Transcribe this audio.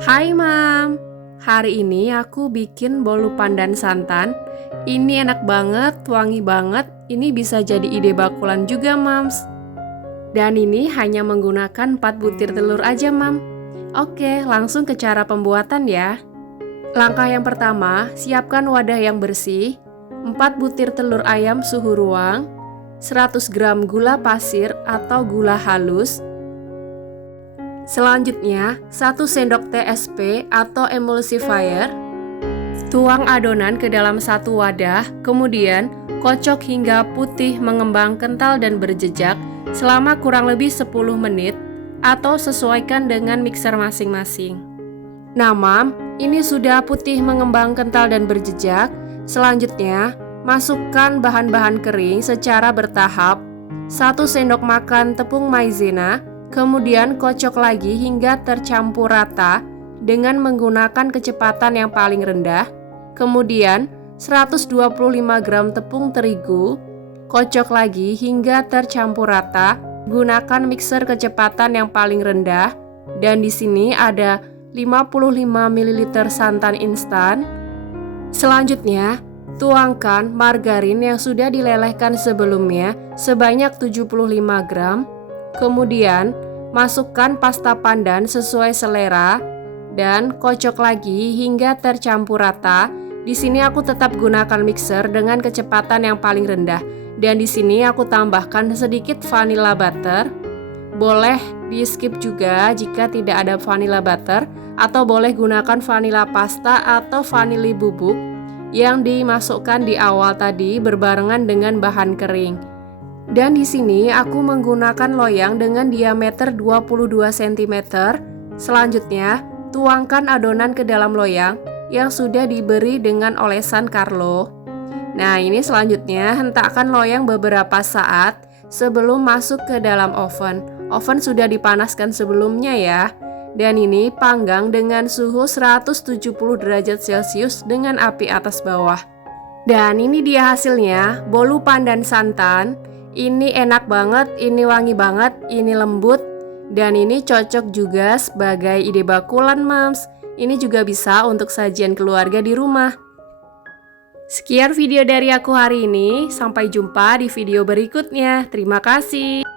Hai Mam, hari ini aku bikin bolu pandan santan. Ini enak banget, wangi banget. Ini bisa jadi ide bakulan juga, Mams. Dan ini hanya menggunakan 4 butir telur aja, Mam. Oke, langsung ke cara pembuatan ya. Langkah yang pertama, siapkan wadah yang bersih, 4 butir telur ayam suhu ruang, 100 gram gula pasir atau gula halus, Selanjutnya, 1 sendok TSP atau emulsifier. Tuang adonan ke dalam satu wadah, kemudian kocok hingga putih mengembang kental dan berjejak selama kurang lebih 10 menit atau sesuaikan dengan mixer masing-masing. Nah, Mam, ini sudah putih mengembang kental dan berjejak. Selanjutnya, masukkan bahan-bahan kering secara bertahap. 1 sendok makan tepung maizena, Kemudian kocok lagi hingga tercampur rata dengan menggunakan kecepatan yang paling rendah. Kemudian 125 gram tepung terigu, kocok lagi hingga tercampur rata. Gunakan mixer kecepatan yang paling rendah dan di sini ada 55 ml santan instan. Selanjutnya, tuangkan margarin yang sudah dilelehkan sebelumnya sebanyak 75 gram Kemudian, masukkan pasta pandan sesuai selera dan kocok lagi hingga tercampur rata. Di sini aku tetap gunakan mixer dengan kecepatan yang paling rendah. Dan di sini aku tambahkan sedikit vanilla butter. Boleh di skip juga jika tidak ada vanilla butter atau boleh gunakan vanilla pasta atau vanili bubuk yang dimasukkan di awal tadi berbarengan dengan bahan kering. Dan di sini aku menggunakan loyang dengan diameter 22 cm. Selanjutnya, tuangkan adonan ke dalam loyang yang sudah diberi dengan olesan Carlo. Nah, ini selanjutnya hentakkan loyang beberapa saat sebelum masuk ke dalam oven. Oven sudah dipanaskan sebelumnya ya. Dan ini panggang dengan suhu 170 derajat Celcius dengan api atas bawah. Dan ini dia hasilnya, bolu pandan santan ini enak banget, ini wangi banget, ini lembut, dan ini cocok juga sebagai ide bakulan mams. Ini juga bisa untuk sajian keluarga di rumah. Sekian video dari aku hari ini, sampai jumpa di video berikutnya. Terima kasih.